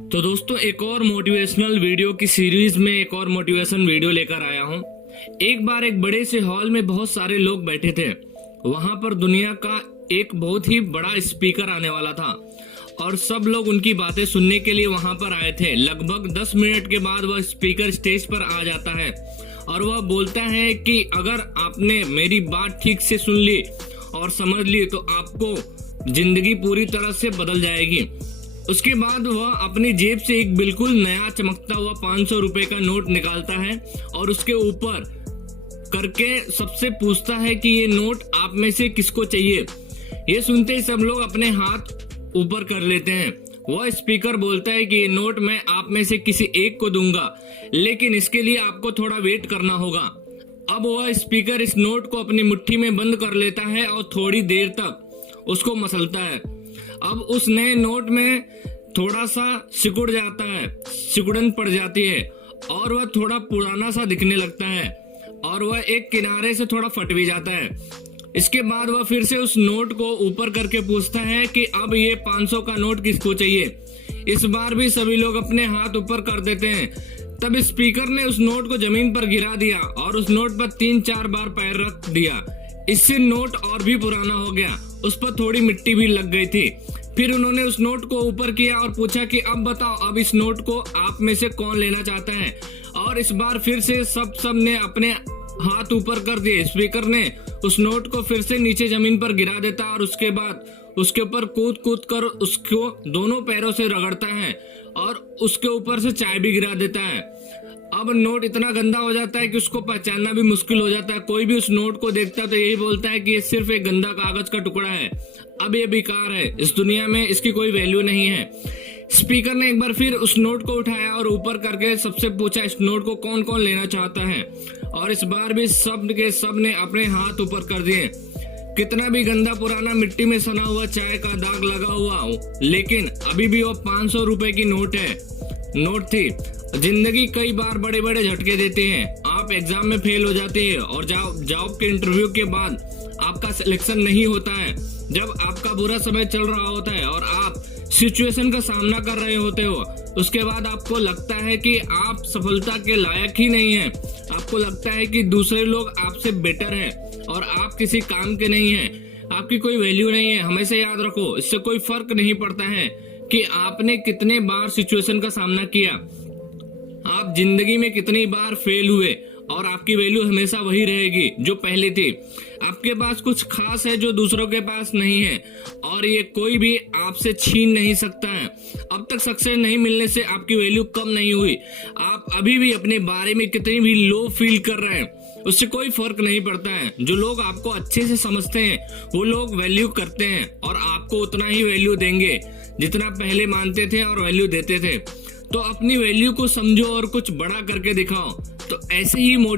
तो दोस्तों एक और मोटिवेशनल वीडियो की सीरीज में एक और मोटिवेशन वीडियो लेकर आया हूँ। एक बार एक बड़े से हॉल में बहुत सारे लोग बैठे थे। वहां पर दुनिया का एक बहुत ही बड़ा स्पीकर आने वाला था और सब लोग उनकी बातें सुनने के लिए वहां पर आए थे। लगभग 10 मिनट के बाद वह स्पीकर स्टेज पर आ जाता है और वह बोलता है कि अगर आपने मेरी बात ठीक से सुन ली और समझ ली तो आपको जिंदगी पूरी तरह से बदल जाएगी। उसके बाद वह अपनी जेब से एक बिल्कुल नया चमकता हुआ 500 रुपए का नोट निकालता है और उसके ऊपर करके सबसे पूछता है कि ये नोट आप में से किसको चाहिए। ये सुनते ही सब लोग अपने हाथ ऊपर कर लेते हैं। वह स्पीकर बोलता है कि ये नोट मैं आप में से किसी एक को दूंगा, लेकिन इसके लिए आपको थोड़ा वेट करना होगा। अब वह स्पीकर इस नोट को अपनी मुट्ठी में बंद कर लेता है और थोड़ी देर तक उसको मसलता है। अब उस नए नोट में थोड़ा सा सिकुड़ जाता है, सिकुड़न पड़ जाती है और वह थोड़ा पुराना सा दिखने लगता है और वह एक किनारे से थोड़ा फट भी जाता है। इसके बाद वह फिर से उस नोट को ऊपर करके पूछता है कि अब ये 500 का नोट किसको चाहिए। इस बार भी सभी लोग अपने हाथ ऊपर कर देते हैं। तब स्पीकर ने उस नोट को जमीन पर गिरा दिया और उस नोट पर 3-4 बार पैर रख दिया। इससे नोट और भी पुराना हो गया, उस पर थोड़ी मिट्टी भी लग गई थी। फिर उन्होंने उस नोट को ऊपर किया और पूछा कि अब बताओ, अब इस नोट को आप में से कौन लेना चाहता है। और इस बार फिर से सब ने अपने हाथ ऊपर कर दिए। स्पीकर ने उस नोट को फिर से नीचे जमीन पर गिरा देता और उसके बाद उसके ऊपर कूद कर उसको दोनों पैरों से रगड़ता है और उसके ऊपर से चाय भी गिरा देता है। अब नोट इतना गंदा हो जाता है कि उसको पहचानना भी मुश्किल हो जाता है। कोई भी उस नोट को देखता है तो यही बोलता है कि ये सिर्फ एक गंदा कागज का टुकड़ा है, अब ये बेकार है, इस दुनिया में इसकी कोई वैल्यू नहीं है। स्पीकर ने एक बार फिर उस नोट को उठाया और ऊपर करके सबसे पूछा इस नोट को कौन कौन लेना चाहता है। और इस बार भी सब के सब ने अपने हाथ ऊपर कर दिए। कितना भी गंदा पुराना मिट्टी में सना हुआ चाय का दाग लगा हुआ हो, लेकिन अभी भी वो 500 रुपए की नोट थी। जिंदगी कई बार बड़े बड़े झटके देते हैं। आप एग्जाम में फेल हो जाते हैं और जॉब के इंटरव्यू के बाद आपका सिलेक्शन नहीं होता है। जब आपका बुरा समय चल रहा होता है और आप सिचुएशन का सामना कर रहे होते हो, उसके बाद आपको लगता है कि आप सफलता के लायक ही नहीं हैं। आपको लगता है कि दूसरे लोग आपसे बेटर हैं और आप किसी काम के नहीं हैं। आपकी कोई वैल्यू नहीं है। हमेशा याद रखो, इससे कोई फर्क नहीं पड़ता है कि आपने कितने बार सिचुएशन का सामना किया, आप जिंदगी में कितनी बार फेल हुए, और आपकी वैल्यू हमेशा वही रहेगी जो पहले थी। आपके पास कुछ खास है जो दूसरों के पास नहीं है और ये कोई भी आपसे छीन नहीं सकता है। अब तक सक्सेस नहीं मिलने से आपकी वैल्यू कम नहीं हुई। आप अभी भी अपने बारे में कितनी भी लो फील कर रहे हैं, उससे कोई फर्क नहीं पड़ता है। जो लोग आपको अच्छे से समझते हैं वो लोग वैल्यू करते हैं और आपको उतना ही वैल्यू देंगे जितना पहले मानते थे और वैल्यू देते थे। तो अपनी वैल्यू को समझो और कुछ बड़ा करके दिखाओ। तो ऐसे ही